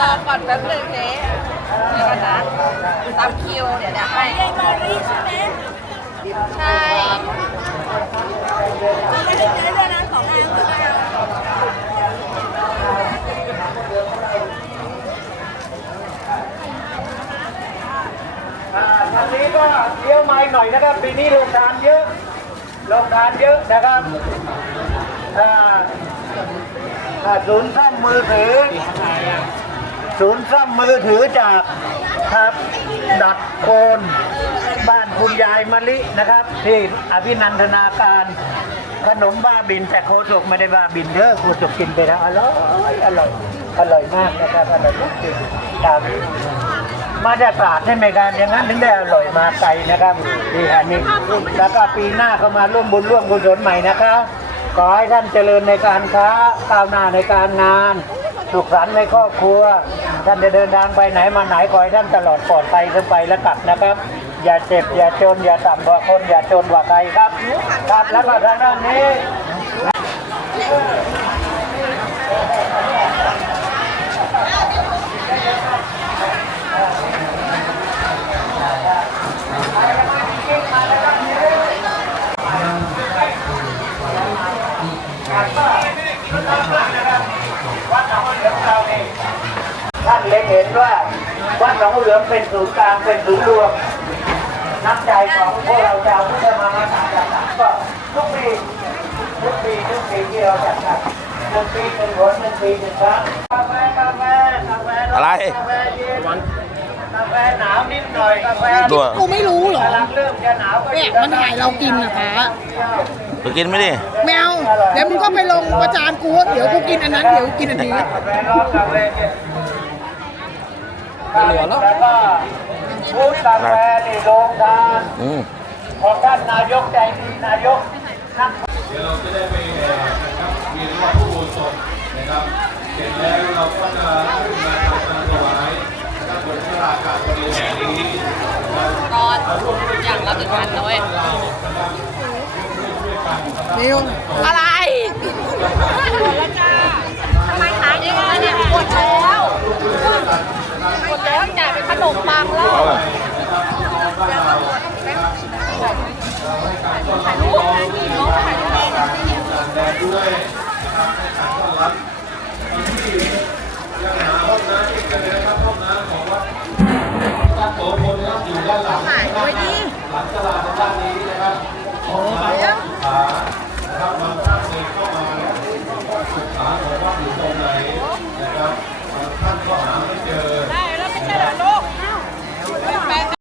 รอก่อนแป๊บนึงเจ๊เดี๋ยวก่อนนะตามคิวเดี๋ยวเดี๋ยวให้ยายมารีใช่ไหมใช่ไม่ได้ใช้ด้วยนะของนางหรือไม่เอาอ่าทางนี้ก็เลี้ยวไม้หน่อยนะครับปีนี้ลงทานเยอะลงทานเยอะนะครับศูนย์ซ่อมมือถือ ศูนย์ซ่อมมือถือจากครับดัดโคนบ้านคุณยายมะลินะครับ ที่อภินันทนาการขนมบ้าบินแต่โคศกไม่ได้บ้าบินเด้อโคศกกินไปแล้วอร่อยอร่อยอร่อยมากนะครับอร่อยมากจริงครับมาจากตราดใช่ไหมครับอย่างนั้นถึงได้อร่อยมาไกลนะครับที่อันนี้แล้วก็ปีหน้าก็มาร่วมบุญร่วมกุศลใหม่นะครับขอให้ท่านเจริญในการค้าก้าวหน้าในการงาน สุขสันต์ในครอบครัว ท่านจะเดินทางไปไหนมาไหนขอให้ท่านตลอดปลอดภัยขึ้นไปและกลับนะครับ อย่าเจ็บอย่าจนอย่าต่ำกว่าคนอย่าจนกว่าใครครับครับแล้วก็ทางด้านนี้ เห็นว่าวัดหนองเหลืองเป็นศูนย์กลางเป็นศูนย์รวมน้ำใจของพวกเราชาวพุทธมามาต่างจังหวัดก็ทุกปีทุกปีทุกปีที่เราจัดกันหนึ่งปีหนึ่งหนหนึ่งปีหนึ่งครั้งกาแฟกาแฟกาแฟอะไรกาแฟเย็นกาแฟหนาวนิดหน่อยกาแฟตัวกูไม่รู้เหรอกำลังเริ่มจะหนาวก็เนี่ยมันถ่ายเรากินนะป้าไปกินไหมดิแมวเดี๋ยวมึงก็ไปลงประจานกูว่าเดี๋ยวกูกินอันนั้นเดี๋ยวกูกินอันนี้ กาแฟร้อนกาแฟเย็นเหลือแล้วก็พูดกาแฟนี่โรงทานอืมของท่านนายกใจดีนายกนักเดี๋ยวเราจะได้ไปแห่นะครับมีรอบผู้โบสถนะครับเสร็จแล้วเราก็จะขึ้นมาทำการถวายนะครับบนพระราชาบริเวณนี้นะครับตอนอย่างละหนึ่งพันนะเว้ยนิวอะไร จ่ายเป็นขนมปังแล้ว